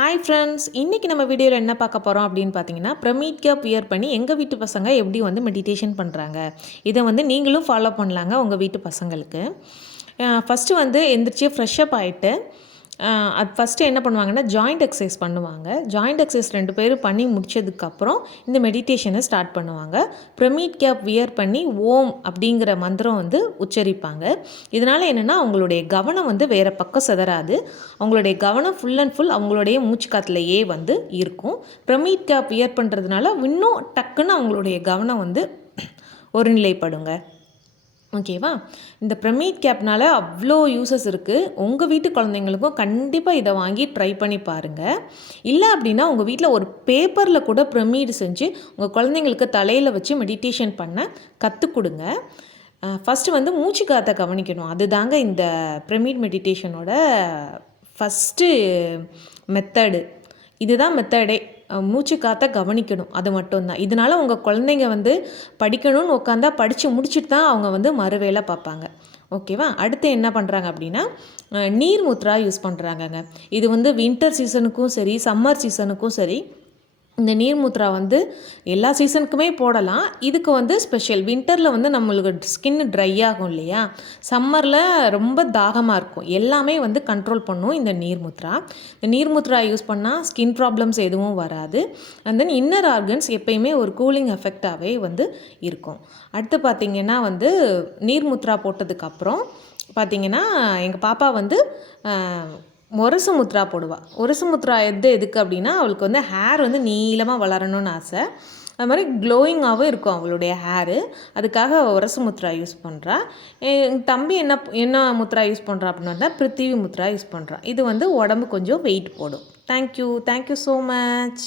Hi friends இன்றைக்கி நம்ம வீடியோவில் என்ன பார்க்க போகிறோம் அப்படின்னு பார்த்தீங்கன்னா பிரமீட் கேப் வியர் பண்ணி எங்கள் வீட்டு பசங்க எப்படி வந்து மெடிடேஷன் பண்ணுறாங்க இதை வந்து நீங்களும் ஃபாலோ பண்ணலாங்க உங்கள் வீட்டு பசங்களுக்கு. ஃபஸ்ட்டு வந்து எந்திரிச்சு ஃப்ரெஷ்ஷப் ஆகிட்டு அது ஃபஸ்ட்டு என்ன பண்ணுவாங்கன்னா ஜாயிண்ட் எக்ஸசைஸ் பண்ணுவாங்க. ஜாயிண்ட் எக்ஸசைஸ் ரெண்டு பேரும் பண்ணி முடிச்சதுக்கப்புறம் இந்த மெடிடேஷனை ஸ்டார்ட் பண்ணுவாங்க. பிரமிட் கேப் வியர் பண்ணி ஓம் அப்படிங்கிற மந்திரம் வந்து உச்சரிப்பாங்க. இதனால் என்னென்னா அவங்களுடைய கவனம் வந்து வேறு பக்கம் சிதறாது. அவங்களுடைய கவனம் ஃபுல் அண்ட் ஃபுல் அவங்களுடைய மூச்சு வந்து இருக்கும். பிரமிட் கேப் வியர் பண்ணுறதுனால இன்னும் டக்குன்னு அவங்களுடைய கவனம் வந்து ஒருநிலைப்படுங்க. ஓகேவா இந்த பிரமீட் கேப்னால் அவ்வளோ யூசஸ் இருக்குது உங்கள் வீட்டு குழந்தைங்களுக்கும் கண்டிப்பாக இதை வாங்கி ட்ரை பண்ணி பாருங்கள் இல்லை அப்படின்னா உங்கள் வீட்டில் ஒரு பேப்பரில் கூட பிரமீடு செஞ்சு உங்கள் குழந்தைங்களுக்கு தலையில் வச்சு மெடிடேஷன் பண்ண கற்றுக் கொடுங்க. ஃபஸ்ட்டு வந்து மூச்சு காற்றை கவனிக்கணும். அதுதாங்க இந்த பிரமீட் மெடிடேஷனோட ஃபஸ்ட்டு மெத்தடு இதுதான் மெத்தடே மூச்சு காத்த கவனிக்கணும். அது மட்டும்தான். இதனால் உங்கள் குழந்தைங்க வந்து படிக்கணும்னு உட்காந்தா படித்து முடிச்சுட்டு தான் அவங்க வந்து மறுவேலை பார்ப்பாங்க. ஓகேவா அடுத்து என்ன பண்ணுறாங்க அப்படின்னா நீர் முத்ரா யூஸ் பண்ணுறாங்கங்க இது வந்து வின்டர் சீசனுக்கும் சரி சம்மர் சீசனுக்கும் சரி இந்த நீர்முத்ரா வந்து எல்லா சீசனுக்குமே போடலாம். இதுக்கு வந்து ஸ்பெஷல். வின்டரில் வந்து நம்மளுக்கு ஸ்கின் ட்ரை ஆகும் இல்லையா? சம்மரில் ரொம்ப தாகமாக இருக்கும். எல்லாமே வந்து கண்ட்ரோல் பண்ணும் இந்த நீர்முத்ரா இந்த நீர்முத்ரா யூஸ் பண்ணால் ஸ்கின் ப்ராப்ளம்ஸ் எதுவும் வராது. அண்ட் தென் இன்னர் ஆர்கன்ஸ் எப்பயுமே ஒரு கூலிங் எஃபெக்டாகவே வந்து இருக்கும். அடுத்து பார்த்திங்கன்னா வந்து நீர்முத்ரா போட்டதுக்கப்புறம் பார்த்திங்கன்னா எங்கள் பாப்பா வந்து முரசு முத்ரா போடுவாள் ஒரசு முத்ரா எது எதுக்கு அப்படின்னா அவளுக்கு வந்து ஹேர் வந்து நீளமாக வளரணும்னு ஆசை. அது மாதிரி க்ளோயிங்காகவும் இருக்கும் அவளுடைய ஹேரு அதுக்காக உரசு முத்ரா யூஸ் பண்ணுறா எங்கள் தம்பி என்ன என்ன முத்ரா யூஸ் பண்ணுறா அப்படின்னு வந்தால் பிருத்திவி முத்ரா யூஸ் பண்ணுறான் இது வந்து உடம்பு கொஞ்சம் வெயிட் போடும். Thank you thank you so much